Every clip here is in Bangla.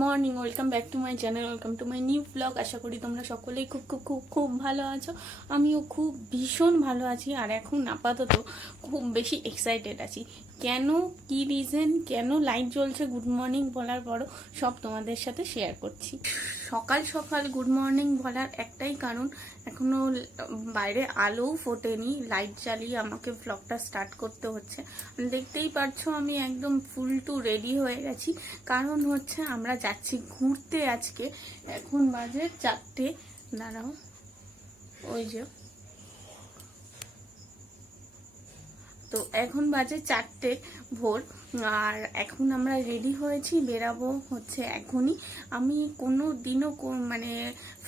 Morning, welcome back to my channel, welcome to my new blog. আশা করি তোমরা সকলেই খুব খুব খুব খুব ভালো আছো। আমিও খুব ভীষণ ভালো আছি। আর এখন আপাতত খুব বেশি এক্সাইটেড আছি। কেন, কি রিজন, কেন লাইট জ্বলছে গুড মর্নিং বলার পরও সব তোমাদের সাথে শেয়ার করছি। সকাল সকাল গুড মর্নিং বলার একটাই কারণ, এখনো বাইরে আলোও ফোটেনি, লাইট জ্বালিয়ে আমাকে ব্লগটা স্টার্ট করতে হচ্ছে। দেখতেই পারছো আমি একদম ফুল টু রেডি হয়ে গেছি। কারণ হচ্ছে আমরা যাচ্ছি ঘুরতে আজকে। এখন বাজে 4টে, দাঁড়াও, ওই যে তো এখন বাজে 4টে ভোর। আর এখন আমরা রেডি হয়েছি, বেরাবো হচ্ছে এখনই। আমি কোনো দিনও মানে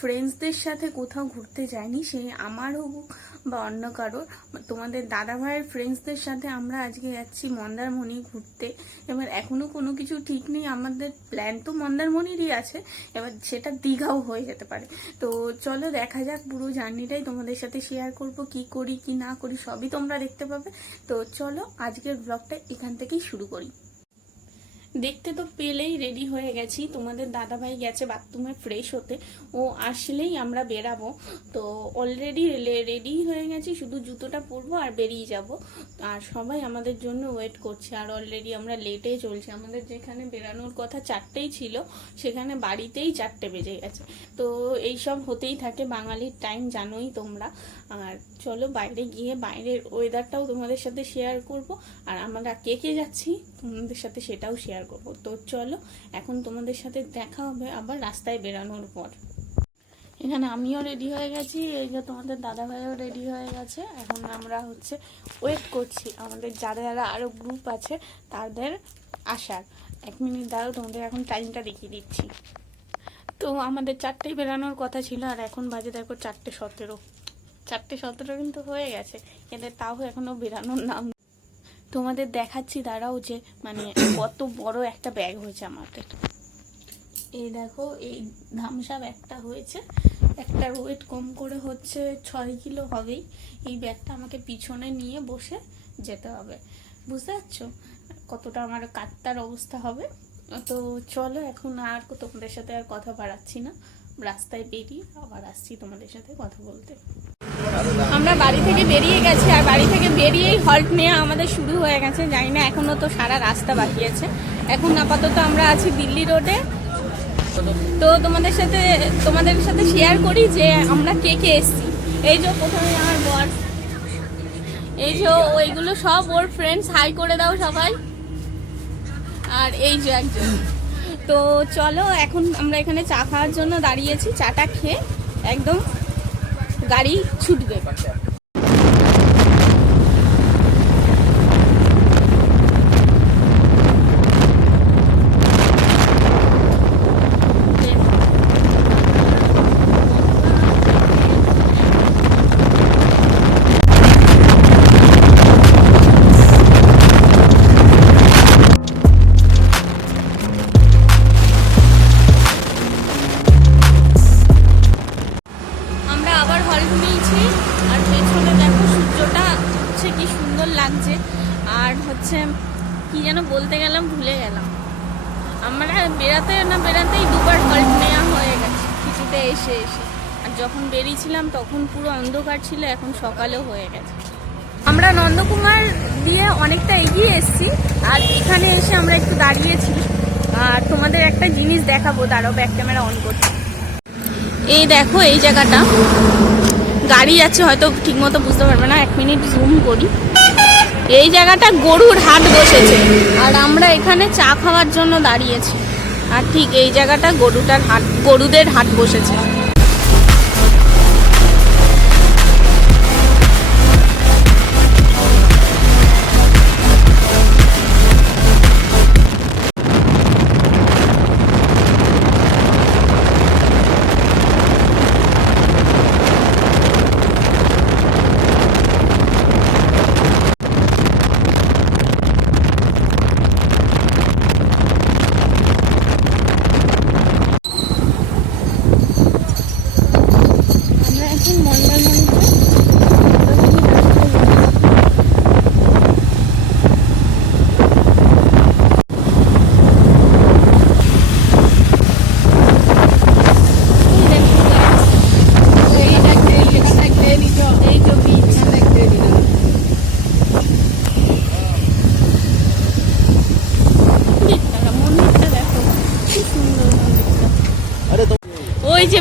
ফ্রেন্ডসদের সাথে কোথাও ঘুরতে যাইনি, সে আমার হোক বা অন্য কারোর। তোমাদের দাদা ভাইয়ের ফ্রেন্ডসদের সাথে আমরা আজকে যাচ্ছি মন্দারমণি ঘুরতে। এবার এখনো কোনো কিছু ঠিক নেই, আমাদের প্ল্যান তো মন্দারমণিরই আছে, এবার সেটা দীঘাও হয়ে যেতে পারে। তো চলো দেখা যাক, পুরো জার্নিটাই তোমাদের সাথে শেয়ার করব, কি করি কি না করি সবই তোমরা দেখতে পাবে। তো চলো আজকের ব্লগটা এখান থেকেই শুরু করি। দেখতে তো পেলেই রেডি হয়ে গেছি। তোমাদের দাদাভাই গেছে বাথরুমে ফ্রেশ হতে, ও আসলেই আমরা বেরাবো। তো অলরেডি রেডি হয়ে গেছি, শুধু জুতোটা পরবো আর বেরিয়ে যাব। আর সবাই আমাদের জন্য ওয়েট করছে। আর অলরেডি আমরা লেটে চলছি, আমাদের যেখানে বেরানোর কথা 4টেই ছিল, সেখানে বাড়িতেই 4টে বেজে গেছে। তো এইসব হতেই থাকে, বাঙালির টাইম জানোই তোমরা। আর চলো বাইরে গিয়ে বাইরের ওয়েদারটাও তোমাদের সাথে শেয়ার করব, আর আমরা কে কে যাচ্ছি তোমাদের সাথে সেটাও শেয়ার করব। তো চলো এখন তোমাদের সাথে দেখা হবে আবার রাস্তায় বেরানোর পর। এখানে আমিও রেডি হয়ে গেছি, এই যে তোমাদের দাদা ভাইও রেডি হয়ে গেছে। এখন আমরা হচ্ছে ওয়েট করছি আমাদের যারা যারা আরও গ্রুপ আছে তাদের আসার। 1 মিনিট দাঁড়াও, তোমাদের এখন টাইমটা দেখিয়ে দিচ্ছি। তো আমাদের 4টেই বেরানোর কথা ছিল, আর এখন বাজে দেখো 4:17। 4:17 কিন্তু হয়ে গেছে, এদের তাও এখনো বেরানোর নাম। তোমাদের দেখাচ্ছি দাঁড়াও যে মানে কত বড় একটা ব্যাগ হয়েছে আমাদের। এই দেখো, এই ধামসা ব্যাগটা হয়েছে, একটা ওয়েট কম করে হচ্ছে 6 কিলো হবেই। এই ব্যাগটা আমাকে পিছনে নিয়ে বসে যেতে হবে, বুঝতে পারছো কতটা আমার কাত্তার অবস্থা হবে। তো চলো এখন আর তোমাদের সাথে আর কথা বাড়াচ্ছি না, রাস্তায় বেরিয়ে আবার আসছি তোমাদের সাথে কথা বলতে। আমরা বাড়ি থেকে বেরিয়ে গেছি, আর বাড়ি থেকে বেরিয়েই হল্ট নেওয়া আমাদের শুরু হয়ে গেছে। জানি না এখনো তো সারা রাস্তা বাকি আছে। এখন আপাতত আমরা আছি দিল্লি রোডে। তো তোমাদের সাথে শেয়ার করি যে আমরা কে কে এসছি। এই যে প্রথমে আমার বর, এই যে ওইগুলো সব ওর ফ্রেন্ডস, হাই করে দাও সবাই। আর এই যে একজন। তো চলো এখন আমরা এখানে চা খাওয়ার জন্য দাঁড়িয়েছি, চাটা খেয়ে একদম গাড়ি ছুটবে। আর পেছনে দেখো সূর্যটা হচ্ছে কি সুন্দর লাগছে। আর হচ্ছে কি যেন বলতে গেলাম, ভুলে গেলাম। আমরা বেরাতেই 2বার হল্ট নেওয়া হয়ে গেছে কিছুতে এসে। আর যখন বেরিয়েছিলাম তখন পুরো অন্ধকার ছিল, এখন সকালও হয়ে গেছে। আমরা নন্দকুমার দিয়ে অনেকটা এগিয়ে এসেছি, আর এখানে এসে আমরা একটু দাঁড়িয়েছি। আর তোমাদের একটা জিনিস দেখাবো, দাঁড়াও ব্যাক ক্যামেরা অন করছি। এই দেখো এই জায়গাটা, গাড়ি আছে হয়তো ঠিক মতো বুঝতে পারবে না, 1 মিনিট জুম করি। এই জায়গাটা গরুর হাট বসেছে, আর আমরা এখানে চা খাওয়ার জন্য দাঁড়িয়েছি। আর ঠিক এই জায়গাটা গরুদের হাট বসেছে।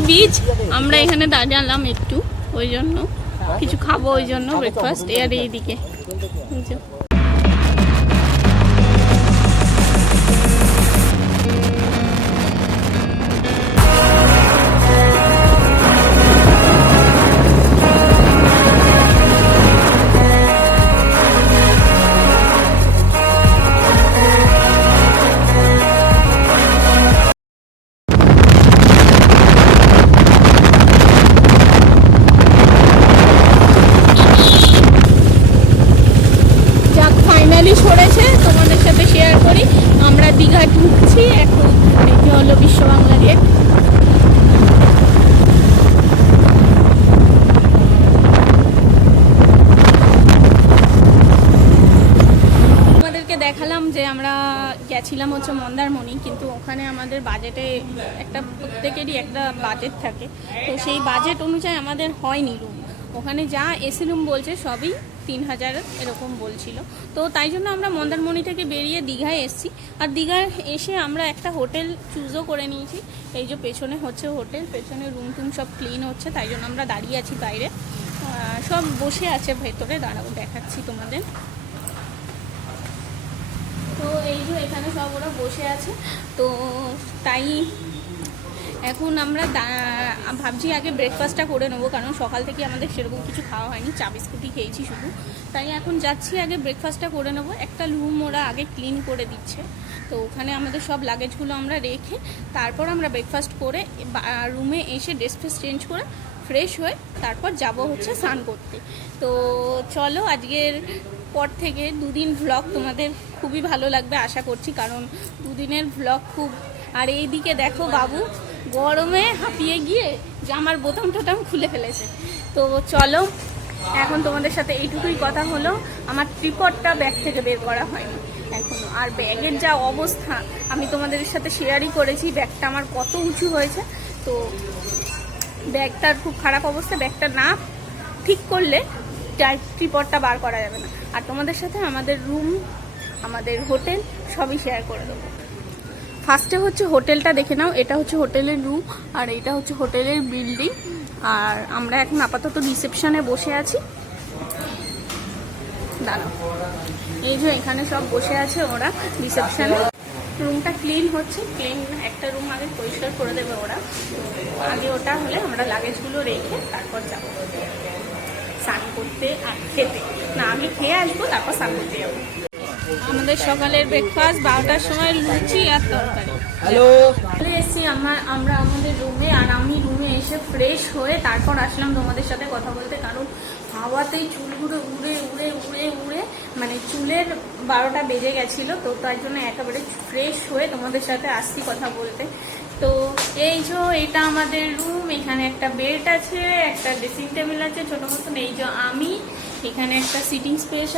বিচ, আমরা এখানে দাঁড়ালাম একটু, ওই জন্য কিছু খাবো, ওই জন্য ব্রেকফাস্ট। আর এইদিকে সরেছে, তোমাদের সাথে শেয়ার করি। আমরা দীঘা ঢুকছি এখন, এই যে হলো বিশ্ব বাংলা গেট। আমাদেরকে দেখালাম যে আমরা গেছিলাম হচ্ছে মন্দারমণি, কিন্তু ওখানে আমাদের বাজেটে একটা, প্রত্যেকেরই একটা বাজেট থাকে, তো সেই বাজেট অনুযায়ী আমাদের হয়নি রুম। ওখানে যা এসি রুম বলছে সবই 3000 এরকম বলছিল, তো তাই জন্য আমরা মন্দারমণি থেকে বেরিয়ে দীঘায় এসেছি। আর দীঘায় এসে আমরা একটা হোটেল চুজও করে নিয়েছি। এই যে পেছনে হচ্ছে হোটেল, পেছনে রুম টুম সব ক্লিন হচ্ছে, তাই জন্য আমরা দাঁড়িয়ে আছি বাইরে। সব বসে আছে ভেতরে, দাঁড়াবো দেখাচ্ছি তোমাদের। তো এই যে এখানে সব ওরা বসে আছে, তো তাই এখন আমরা ভাবছি আগে ব্রেকফাস্টটা করে নেবো, কারণ সকাল থেকে আমাদের সেরকম কিছু খাওয়া হয়নি, চা বিস্কুটই খেয়েছি শুধু। তাই এখন যাচ্ছি আগে ব্রেকফাস্টটা করে নেবো। একটা রুম ওরা আগে ক্লিন করে দিচ্ছে, তো ওখানে আমাদের সব লাগেজগুলো আমরা রেখে তারপর আমরা ব্রেকফাস্ট করে রুমে এসে ড্রেস ফ্রেস চেঞ্জ করে ফ্রেশ হয়ে তারপর যাব হচ্ছে স্নান করতে। তো চলো, আজকের পর থেকে 2 দিন ভ্লগ তোমাদের খুবই ভালো লাগবে আশা করছি, কারণ 2 দিনের ভ্লগ খুব। আর এইদিকে দেখো বাবু গরমে হাঁপিয়ে গিয়ে জামার বোতাম টোতাম খুলে ফেলেছে। তো চলো, এখন তোমাদের সাথে এইটুকুই কথা হলো। আমার ট্রিপডটা ব্যাগ থেকে বের করা হয়নি এখনো, আর ব্যাগের যা অবস্থা আমি তোমাদের সাথে শেয়ারই করেছি, ব্যাগটা আমার কত উঁচু হয়েছে। তো ব্যাগটার খুব খারাপ অবস্থা, ব্যাগটা না ঠিক করলে ট্রিপডটা বার করা যাবে না। আর তোমাদের সাথে আমাদের রুম, আমাদের হোটেল সবই শেয়ার করে দেবো। ফার্স্টে হচ্ছে হোটেলটা দেখে নাও, এটা হচ্ছে হোটেলের রুম আর এটা হচ্ছে হোটেলের বিল্ডিং। আর আমরা এখন আপাতত রিসেপশনে বসে আছি। দাঁড়াও, এই যে এখানে সব বসে আছে ওরা রিসেপশনে। রুমটা ক্লিন হচ্ছে, ক্লিন একটা রুম আগে পরিষ্কার করে দেবে ওরা। আগে ওটা হলে আমরা লাগেজগুলো রেখে তারপর যাবো স্নান করতে আর খেতে। না, আগে খেয়ে আসবো তারপর স্নান করতে যাবো। আমাদের সকালের ব্রেকফাস্ট 12টার সময় লুচি আর তরকারি। চলে এসেছি আমরা আমাদের রুমে, আর আমি রুমে এসে ফ্রেশ হয়ে তারপর আসলাম তোমাদের সাথে কথা বলতে, কারণ হাওয়াতেই চুলগুলো উড়ে উড়ে উড়ে উড়ে মানে চুলের 12টা বেজে গেছিলো, তো তার জন্য একেবারে ফ্রেশ হয়ে তোমাদের সাথে আসছি কথা বলতে। তো এই যে এটা আমাদের রুম, এখানে একটা বেড আছে, একটা ড্রেসিং টেবিল আছে ছোট মতন, এই যে আমি এখানে একটা সিটিং স্পেস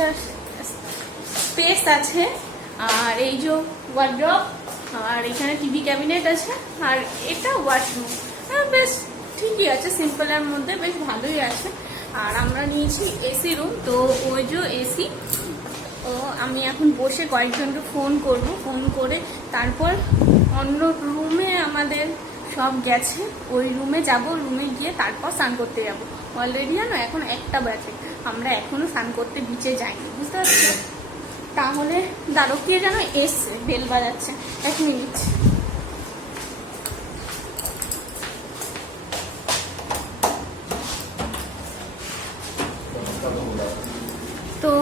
আছে, আর এই যে ওয়ার্ড্রপ, আর এখানে টিভি ক্যাবিনেট আছে, আর এটা ওয়াশরুম। বেশ ঠিকই আছে, সিম্পলের মধ্যে বেশ ভালোই আছে। আর আমরা নিয়েছি এসি রুম, তো ওই যে এসি। তো আমি এখন বসে কয়েকজনকে ফোন করব, ফোন করে তারপর অন্য রুমে আমাদের সব গেছে, ওই রুমে যাব, রুমে গিয়ে তারপর স্নান করতে যাব। অলরেডি জানো এখন 1টা বাজে, আমরা এখনো স্নান করতে বিচে যাইনি, বুঝতে পারছো? তাহলে দাঁড়ো, কে যেন এসছে, বেল বাজাচ্ছে, 1 মিনিট। তো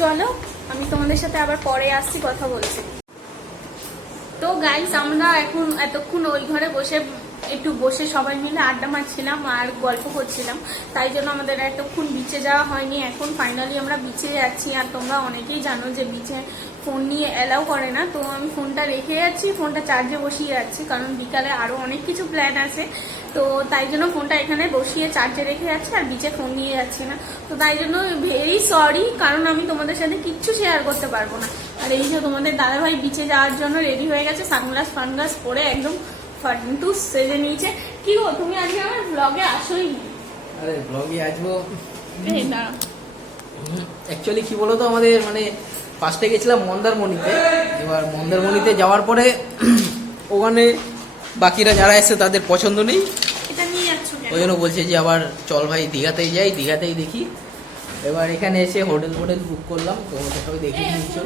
চলো, আমি তোমাদের সাথে আবার পরে আসছি, কথা বলছি। তো গাইস, আমরা এখন এতক্ষণ ওই ঘরে বসে সবাই মিলে আড্ডা মারছিলাম আর গল্প করছিলাম, তাই জন্য আমাদের এতক্ষণ বিচে যাওয়া হয়নি। এখন ফাইনালি আমরা বিচে যাচ্ছি। আর তোমরা অনেকেই জানো যে বিচে ফোন নিয়ে অ্যালাউ করে না, তো আমি ফোনটা রেখে যাচ্ছি, ফোনটা চার্জে বসিয়ে যাচ্ছি, কারণ বিকালে আরও অনেক কিছু প্ল্যান আছে। তো তাই জন্য ফোনটা এখানে বসিয়ে চার্জে রেখে যাচ্ছি, আর বিচে ফোন নিয়ে যাচ্ছি না। তো তাই জন্য ভেরি সরি, কারণ আমি তোমাদের সাথে কিচ্ছু শেয়ার করতে পারবো না। আর এই যে তোমাদের দাদাভাই বিচে যাওয়ার জন্য রেডি হয়ে গেছে, সানগ্লাস পরে একদম ফান্টু সেজে নিয়েছে। কি গো, তুমি আজকে আমার ব্লগে আসোই? আরে ব্লগে আসবো, অ্যাকচুয়ালি কি বলতো, আমাদের মানে ফার্স্টে গেছিলাম মন্দারমণিতে। এবার মন্দারমণিতে যাওয়ার পরে ওখানে বাকিরা যারা এসে তাদের পছন্দ নেই, এটা নিয়ে যাচ্ছ কেন? ওই জন্য বলছে যে আবার চল ভাই দীঘাতেই যাই, দীঘাতেই দেখি। এবার এখানে এসে হোটেল বুক করলাম, তো সবাই দেখে নিয়েছ,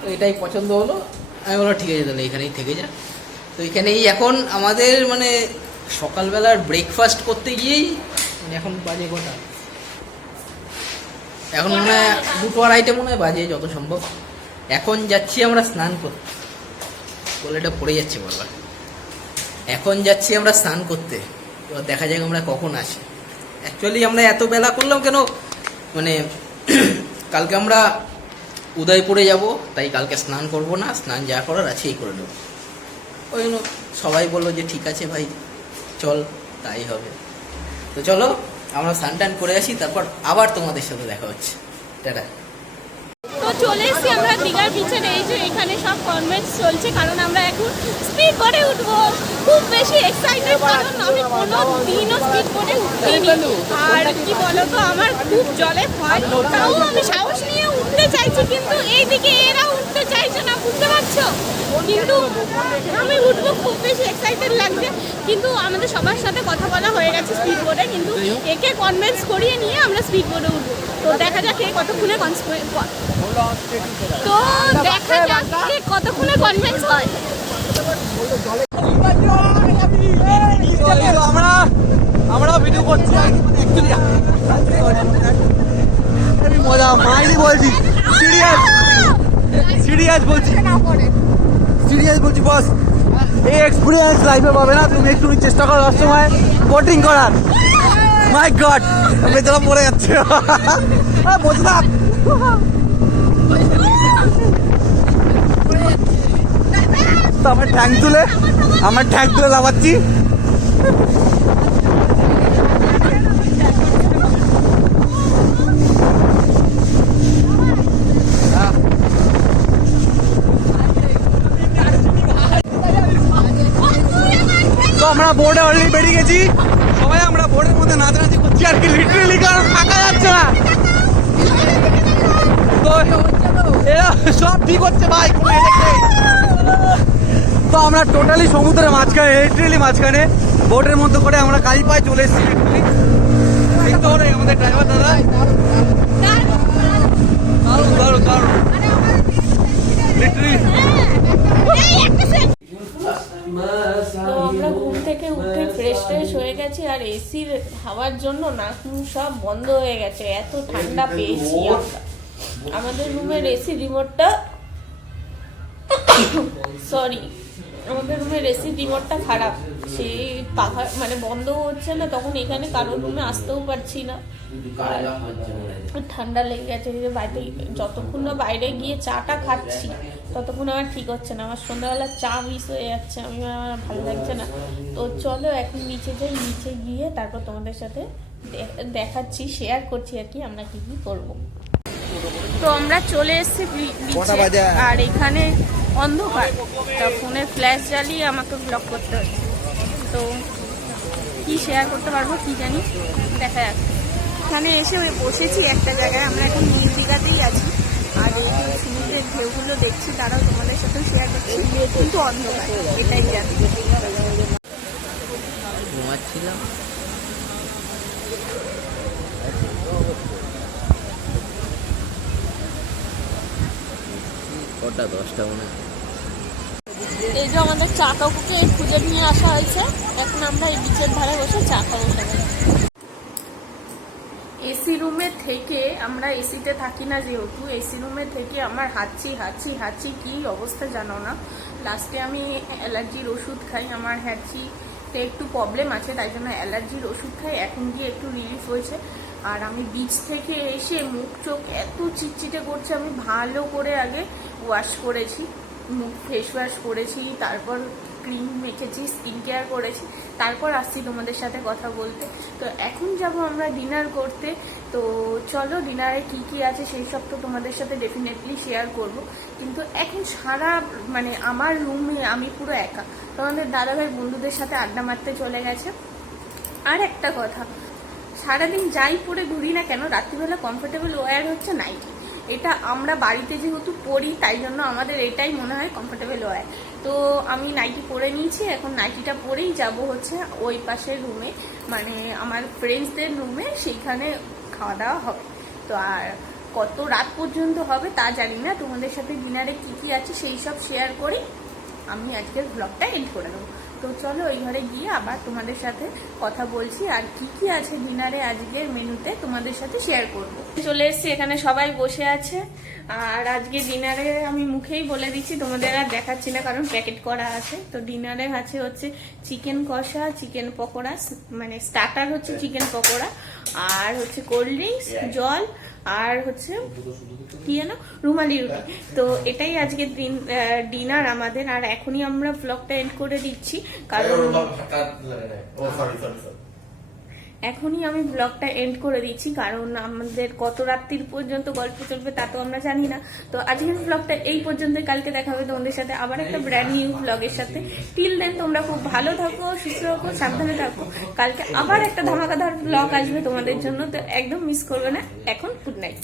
তো এটাই পছন্দ হলো। আমি বললাম ঠিক আছে তাহলে এখানেই থেকে যা। তো এখানেই এখন আমাদের মানে সকালবেলার ব্রেকফাস্ট করতে গিয়েই মানে এখন বাজে কটা, এখন মনে হয় 2-2:30 মনে হয় বাজে যত সম্ভব। এখন যাচ্ছি আমরা স্নান করতে, বলে এটা পড়ে যাচ্ছে বারবার। এখন যাচ্ছি আমরা স্নান করতে, এবার দেখা যাক আমরা কখন আসি। অ্যাকচুয়ালি আমরা এত বেলা করলাম কেন, মানে কালকে আমরা উদয়পুরে যাব, তাই কালকে স্নান করব না, স্নান যা করার আছে এই করে নেব। ওই জন্য সবাই বললো যে ঠিক আছে ভাই চল, তাই হবে। তো চলো আমরা স্নান টান করে আসি, তারপর আবার তোমাদের সাথে দেখা হচ্ছে। টাটা। তো চলে এসেছি আমরা দীঘার বিচের। এই যে এখানে সব কনভেন্স চলছে, কারণ আমরা এখন স্পিড বোটে উঠবো। খুব বেশি এক্সাইটেড, কারণ আমি কোনো দিনও স্পিড বোটে উঠিনি। আর কি বলতো, আমার খুব জলে ভয়, তাও আমি সাহস নিয়ে উঠতে চাইছি, কিন্তু এইদিকে এরা উঠতে চাইছে না, বুঝতে পারছো? কিন্তু আমি উঠবো, খুব বেশি এক্সাইটেড লাগছে। কিন্তু আমাদের সবার সাথে কথা বলা হয়ে গেছে স্পিড বোটে, কিন্তু একে কনভেন্স করিয়ে নিয়ে আমরা স্পিড বোটে উঠবো। তো দেখা যাক কে কতক্ষণে কনভেন্স হয়। আমরা ভিডিও করছি মজা মাইনি বলছি, সিরিয়াস বলছি বস। এই এক্সপিরিয়েন্স লাইফে পাবে না, তুমি একটু চেষ্টা করো সবসময় বোটিং করার। মাই গড, বেচারা পড়ে যাচ্ছে, বসে থাক। তো আমার ট্যাঙ্ক তুলে লাগাচ্ছি। তো আমরা বোর্ডে অলরেডি বেরিয়ে গেছি, সবাই আমরা বোর্ডের মধ্যে নাচানাচি করছি আর কি, লিটারেলি কারণ থাকা যাচ্ছে না। তো এরা সব ঠিক হচ্ছে ভাই, তো আমরা টোটালি সমুদ্রের মাঝখানে, লিটারেলি মাঝখানে বোটের মধ্যে করে আমরা কালিপায় চলে এসেছি। দেখতে পারে আমাদের ড্রাইভার দাদা, দারুণ লিটারেলি। তো আমরা ঘুম থেকে উঠে ফ্রেশ হয়ে গেছি, আর এসির হাওয়ার জন্য নাক মুখ সব বন্ধ হয়ে গেছে, এত ঠান্ডা পেয়েছি আমরা। আমাদের রুমের এসি রিমোটটা খারাপ, সেই পাখা মানে বন্ধ হচ্ছে না, তখন এখানে কারোর রুমে আসতেও পারছি না, ঠান্ডা লেগে গেছে। বাইরে যতক্ষণ না বাইরে গিয়ে চাটা খাচ্ছি ততক্ষণ আমার ঠিক হচ্ছে না, আমার সন্ধ্যাবেলা চা মিস হয়ে যাচ্ছে, আমার ভালো লাগছে না। তো চলো এখন নিচে যাই, নিচে গিয়ে তারপর তোমাদের সাথে দেখাচ্ছি, শেয়ার করছি আর কি আমরা কি করব। তো আমরা চলে এসেছি বিচে, আর এখানে অন্ধকার, তা ফোনে ফ্ল্যাশ জ্বালিয়ে আমাকে ব্লগ করতে হচ্ছে। তো কি শেয়ার করতে পারবো কি জানি, দেখা যাক। এখানে এসে বসেছি একটা জায়গায়, আমরা এখন নিউ দীঘাতেই আছি, আর এই যে সমুদ্রের ঢেউগুলো দেখছি, তারাও তোমাদের সাথেও শেয়ার করছি, কিন্তু অন্ধকার, এটাই জানি। ঘুমাচ্ছিলাম, কটা 10টা মনে হয়। এই যে আমাদের চা কাকুকে খুঁজে নিয়ে আসা হয়েছে, এখন আমরা এই বিচের ধারে বসে চা খাবো সবাই। এসি রুমে থেকে, আমরা এসিতে থাকি না যেহেতু, এসি রুমে থেকে আমার হাঁচি কি অবস্থা জানো না। লাস্টে আমি অ্যালার্জির ওষুধ খাই, আমার হাঁচিতে একটু প্রবলেম আছে, তাই জন্য অ্যালার্জির ওষুধ খাই, এখন গিয়ে একটু রিলিফ হয়েছে। আর আমি বিচ থেকে এসে মুখ চোখ এত চিটচিটে করছে, আমি ভালো করে আগে ওয়াশ করেছি, মুখ ফেস ওয়াশ করেছি, তারপর ক্রিম মেখেছি, স্কিন কেয়ার করেছি, তারপর আসছি তোমাদের সাথে কথা বলতে। তো এখন যাব আমরা ডিনার করতে, তো চলো ডিনারে কি কি আছে সেই সব তো তোমাদের সাথে ডেফিনেটলি শেয়ার করব। কিন্তু এখন সারা মানে আমার রুমে আমি পুরো একা, তোমাদের দাদাভাই বন্ধুদের সাথে আড্ডা মারতে চলে গেছে। আর একটা কথা, সারাদিন যাই পরে ঘুরি না কেন, রাত্রিবেলা কমফোর্টেবল ওয়্যার হচ্ছে নাইটি, এটা আমরা বাড়িতে যেহেতু পরি তাই জন্য আমাদের এটাই মনে হয় কমফোর্টেবল হয়। তো আমি নাইটি পরে নিয়েছি, এখন নাইটিটা পরেই যাব হচ্ছে ওই পাশের রুমে, মানে আমার ফ্রেন্ডসদের রুমে, সেইখানে খাওয়া দাওয়া হবে। তো আর কত রাত পর্যন্ত হবে তা জানি না, তোমাদের সাথে ডিনারে কি কি আছে সেই সব শেয়ার করি, আমি আজকের ব্লগটা এন্ড করে দেবো। তো চলো ওই ঘরে গিয়ে আবার তোমাদের সাথে কথা বলছি, আর কি কি আছে ডিনারে আজকের মেনুতে তোমাদের সাথে শেয়ার করব। চলে এসেছি, এখানে সবাই বসে আছে, আর আজকে ডিনারে আমি মুখেই বলে দিচ্ছি, তোমাদের আর দেখাচ্ছি না কারণ প্যাকেট করা আছে। তো ডিনারে আছে হচ্ছে চিকেন কষা, চিকেন পকোড়া, মানে স্টার্টার হচ্ছে চিকেন পকোড়া, আর হচ্ছে কোল্ড ড্রিঙ্কস, জল, আর হচ্ছে কি যেন রুমালি রুটি। তো এটাই আজকে ডিনার আমাদের। আর এখনই আমরা ব্লগটা এন্ড করে দিচ্ছি কারণ এখনই আমি ব্লগটা এন্ড করে দিচ্ছি কারণ আমাদের কত রাত্রির পর্যন্ত গল্প চলবে তা তো আমরা জানি না। তো আজকের ব্লগটা এই পর্যন্ত, কালকে দেখা হবে তোমাদের সাথে আবার একটা ব্র্যান্ড নিউ ব্লগের সাথে। টিল দেন তোমরা খুব ভালো থাকো, সুস্থ থাকো, সাবধানে থাকো। কালকে আবার একটা ধামাকাদার ব্লগ আসবে তোমাদের জন্য, তো একদম মিস করবে না। এখন গুড নাইট।